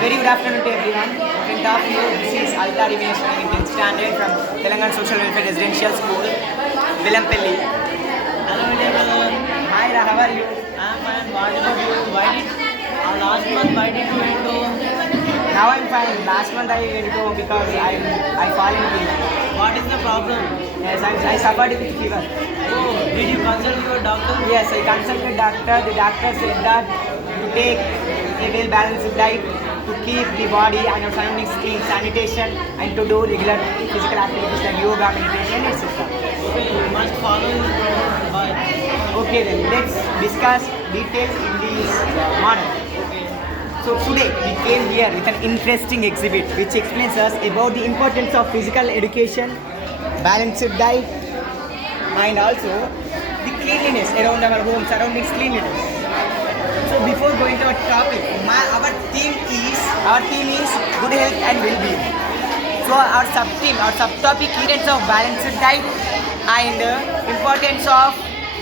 very good afternoon to everyone. In front of you, this is Alta Divinesh in 10th standard from Telangana Social Welfare Residential School, Vilampelli. Hello everyone. Hi, how are you? I'm fine. What about you? Last month why did you went home? Now I'm fine. Last month I went home because I fallen ill. What is the problem? Yes, I suffered with fever. Oh, did you consult your doctor? Yes, I consulted doctor. The doctor said that to take a well-balanced diet, to keep the body and your surroundings clean, sanitation, and to do regular physical activities like yoga, meditation, etc. Okay, you must follow this program. Bye. Okay, then let's discuss details in this model. Okay. So today we came here with an interesting exhibit which explains us about the importance of physical education, balanced diet, and also the cleanliness around our home, surroundings cleanliness. So before going to our topic, our theme is good health and well-being. So our subtopic is of balanced diet and importance of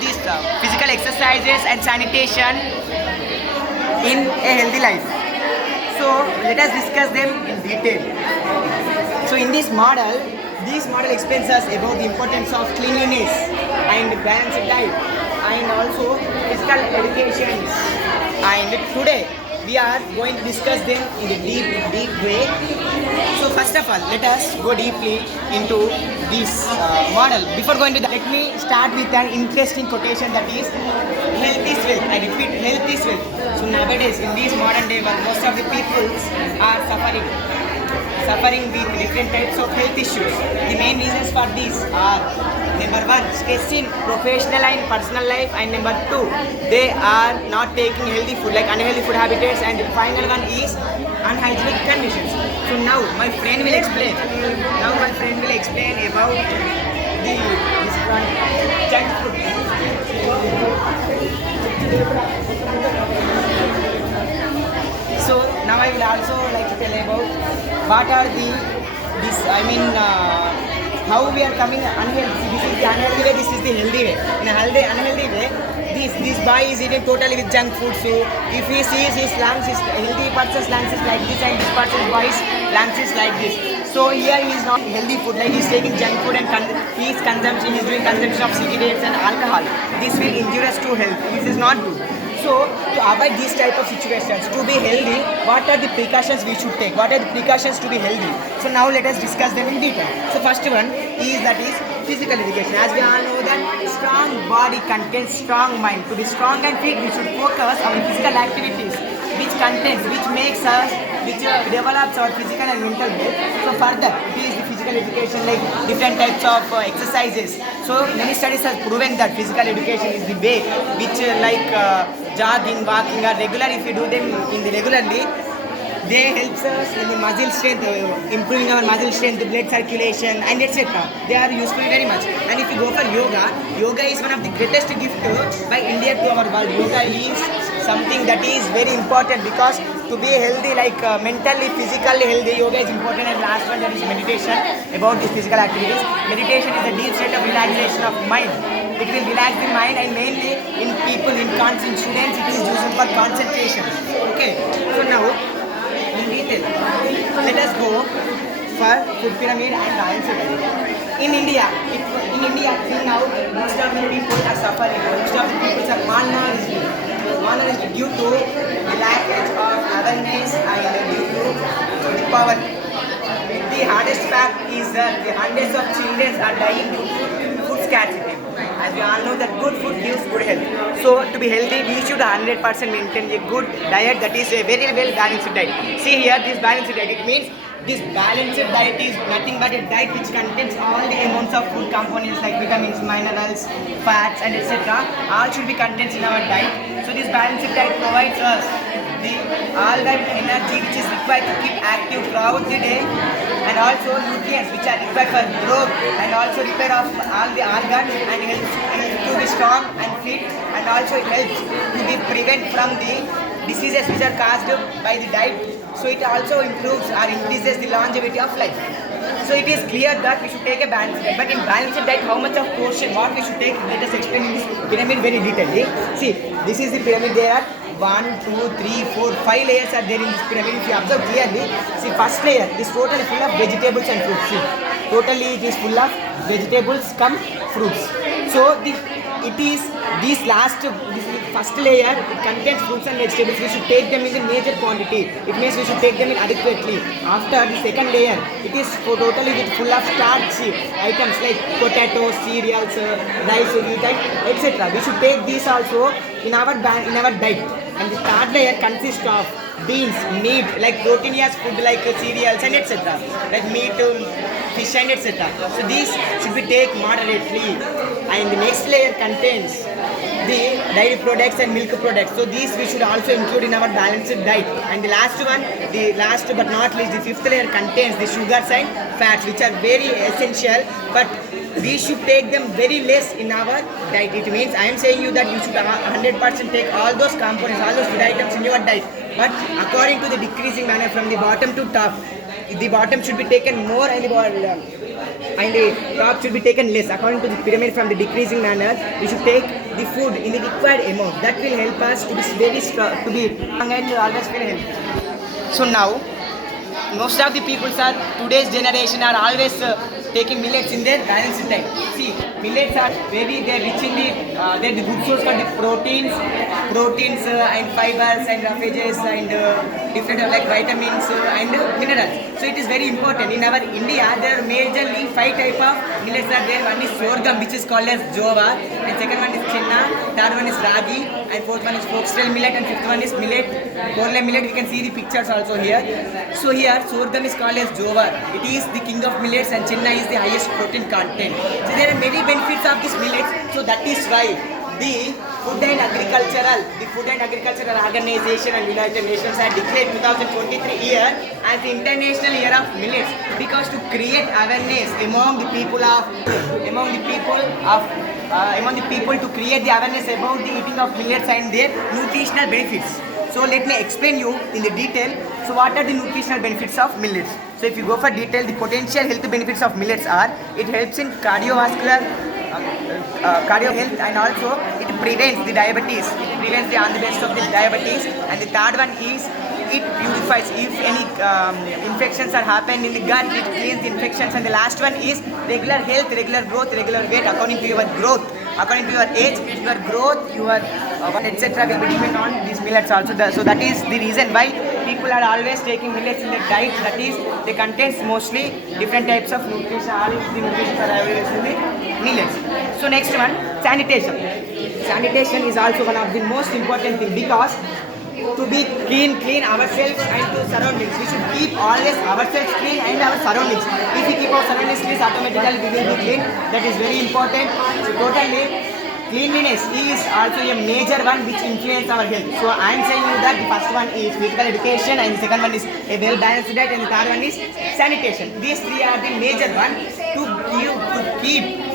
these physical exercises and sanitation in a healthy life. So let us discuss them in detail. So in this model explains us about the importance of cleanliness and balanced diet and also physical education. And today we are going to discuss them in a deep way. So first of all, let us go deeply into this model. Before going to that, let me start with an interesting quotation that is, health is wealth. I repeat, health is wealth. So nowadays, in this modern day, when most of the people are suffering with different types of health issues. The main reasons for this are, number one, stress in professional and personal life, and number two, they are not taking healthy food, like unhealthy food habits, and the final one is unhygienic conditions. So now my friend will explain about this one, junk food. So now I will also like to tell about what are how we are coming unhealthy. This is the unhealthy way, this is the healthy way. In a unhealthy way, this boy is eating totally with junk food. So if he sees his lungs, his healthy person's lungs is like this and this person's boy's lungs is like this. So here he is not healthy food, like he is taking junk food and he is doing consumption of cigarettes and alcohol. This will injure us to health. This is not good. So, to avoid these type of situations, to be healthy, what are the precautions we should take? What are the precautions to be healthy? So now let us discuss them in detail. So first one is physical education. As we all know that strong body contains strong mind. To be strong and fit, we should focus on physical activities, which develops our physical and mental health. So further, it is the physical education like different types of exercises. So many studies have proven that physical education is the way which jogging, walking are regular. If you do them regularly, they helps us in the muscle strength, improving our muscle strength, blood circulation, and etc. They are useful very much. And if you go for yoga is one of the greatest gift by India to our world. Yoga is something that is very important because to be healthy, like mentally, physically healthy, yoga is important. And last one, that is meditation. About these physical activities, meditation is a deep state of relaxation of mind. It will relax the mind, and mainly in people, in students, it is used for concentration. Okay, so now in detail, let us go for food pyramid and balanced diet. In India, till now, most of the people are suffering. Most of the people are malnourished due to the lack of awareness and due to poverty. The hardest fact is that the hundreds of children are dying due to food scarcity. As we all know that good food gives good health. So to be healthy, we should 100% maintain a good diet, that is a very well balanced diet. See here, this balanced diet, it means this balanced diet is nothing but a diet which contains all the amounts of food components like vitamins, minerals, fats, and etc. All should be contained in our diet. So this balanced diet provides us all that energy which is required to keep active throughout the day, and also nutrients which are required for growth and also repair of all the organs, and helps to be strong and fit, and also it helps to be prevent from the diseases which are caused by the diet. So it also improves or increases the longevity of life. So it is clear that we should take a balanced diet. But in balanced diet, how much of portion, what we should take, let us explain in this pyramid very detailedly. See, this is the pyramid. There are 1, 2, 3, 4, 5 layers are there in this pyramid. If you observe clearly, see first layer is totally full of vegetables and fruits. See, totally it is full of vegetables come fruits. So it is this first layer, it contains fruits and vegetables. We should take them in the major quantity. It means we should take them in adequately. After the second layer, it is totally full of starch items like potatoes, cereals, rice, wheat, etc. We should take these also in our diet. And the third layer consists of beans, meat, like proteinous food like cereals and etc. Like meat, fish and etc. So these should be taken moderately. And the next layer contains the dairy products and milk products. So these we should also include in our balanced diet. And the last one, the last but not least, the fifth layer contains the sugars and fats, which are very essential, but we should take them very less in our diet. It means I am saying you that you should 100% take all those components, all those food items in your diet, but according to the decreasing manner from the bottom to top. The bottom should be taken more and the top should be taken less. According to the pyramid from the decreasing manner, we should take the food in the required amount. That will help us to be very strong, to be strong and always feel healthy. So now, most of the people today's generation are always taking millets in their balanced diet. See, millets are they're rich in they're the good source for the proteins and fibers and veggies and different like vitamins and minerals. So it is very important. In our India, there are majorly 5 type of millets are there. One is sorghum, which is called as jowar, and second one is chenna, third one is ragi, and fourth one is foxtail millet, and fifth one is millet, corn millet. You can see the pictures also here. So here, sorghum is called as jowar. It is the king of millets, and chenna is the highest protein content. So there are many benefits of this millets. So that is why the Food and Agricultural Organization and United Nations have declared 2023 year as the International Year of Millets, because to create awareness among the people to create the awareness about the eating of millets and their nutritional benefits. So let me explain you in the detail. So what are the nutritional benefits of millets? So if you go for detail, the potential health benefits of millets are: it helps in cardiovascular cardio health, and also it prevents the diabetes. It prevents the onset of the diabetes. And the third one is it purifies. If any infections are happening in the gut, it cleans the infections. And the last one is regular health, regular growth, regular weight according to your growth, according to your age, your growth, your etc. will be depend on these millets also. So that is the reason why people are always taking millets in their diet. That is, they contains mostly different types of nutrition. All the nutrition are available in the millets. So next one, sanitation. Sanitation is also one of the most important thing, because to be clean ourselves and to surroundings. We should keep always ourselves clean and our surroundings. If we keep our surroundings clean, automatically we will be clean. That is very important. So totally, cleanliness is also a major one which influences our health. So I am saying you that the first one is physical education, and the second one is a well balanced diet, and the third one is sanitation. These three are the major one to keep.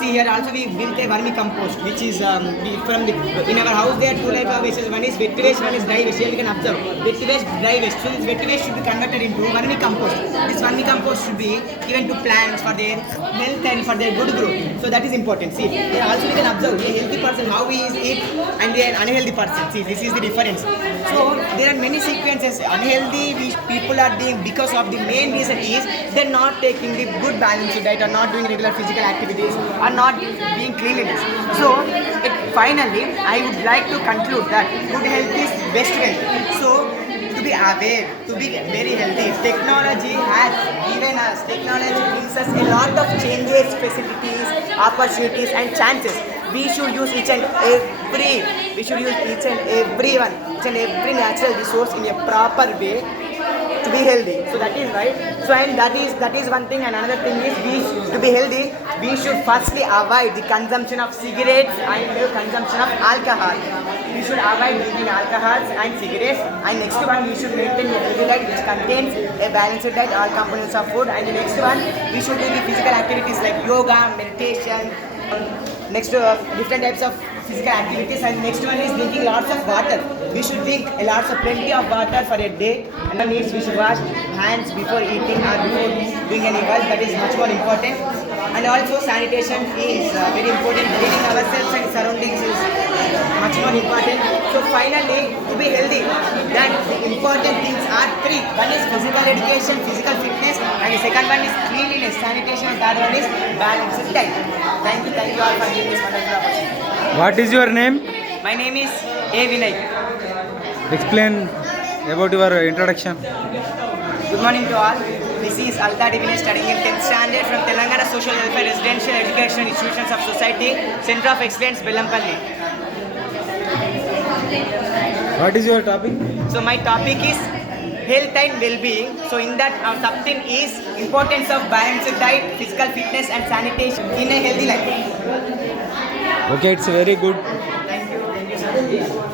See here also we built a vermicompost, which is in our house there are 2 types of waste. One is wet waste, one is dry waste. Here you can observe wet waste, dry waste. So this wet waste should be converted into vermicompost. This vermicompost should be given to plants for their health and for their good growth. So that is important. See, here also we can observe a healthy person how he is eat and an unhealthy person. See, this is the difference. So there are many sequences. Unhealthy which people are doing because of the main reason is they're not taking the good balanced diet, or not doing regular physical activities, or not being cleanliness. So finally, I would like to conclude that good health is best wealth. So to be aware, to be very healthy, technology brings us a lot of changes, facilities, opportunities, and chances. We should use each and every natural resource in a proper way to be healthy. So that is right. So and that is one thing, and another thing is to be healthy, we should firstly avoid the consumption of cigarettes and the consumption of alcohol. We should avoid drinking alcohols and cigarettes. And next one, we should maintain a healthy diet which contains a balanced diet, all components of food. And the next one, we should do the physical activities like yoga, meditation. Next, different types of physical activities. And next one is drinking lots of water. We should drink plenty of water for a day. And then next, we should wash hands before eating or before doing any work. That is much more important. And also sanitation is very important. Cleaning ourselves and surroundings is much more important. So finally, to be healthy, then the important things are three. One is physical education, physical fitness, and the second one is cleanliness, sanitation, and third one is balanced diet. Thank you all for giving this wonderful opportunity. What is your name? My name is A. Vinay. Explain about your introduction. Good morning to all. This is Alta Divine studying in 10th standard from Telangana Social Welfare Residential Education Institutions of Society, Center of Excellence, Bellampalli. What is your topic? So my topic is health and well-being. So in that our subtheme is importance of balanced diet, physical fitness and sanitation in a healthy life. Okay, it's very good. Thank you sir.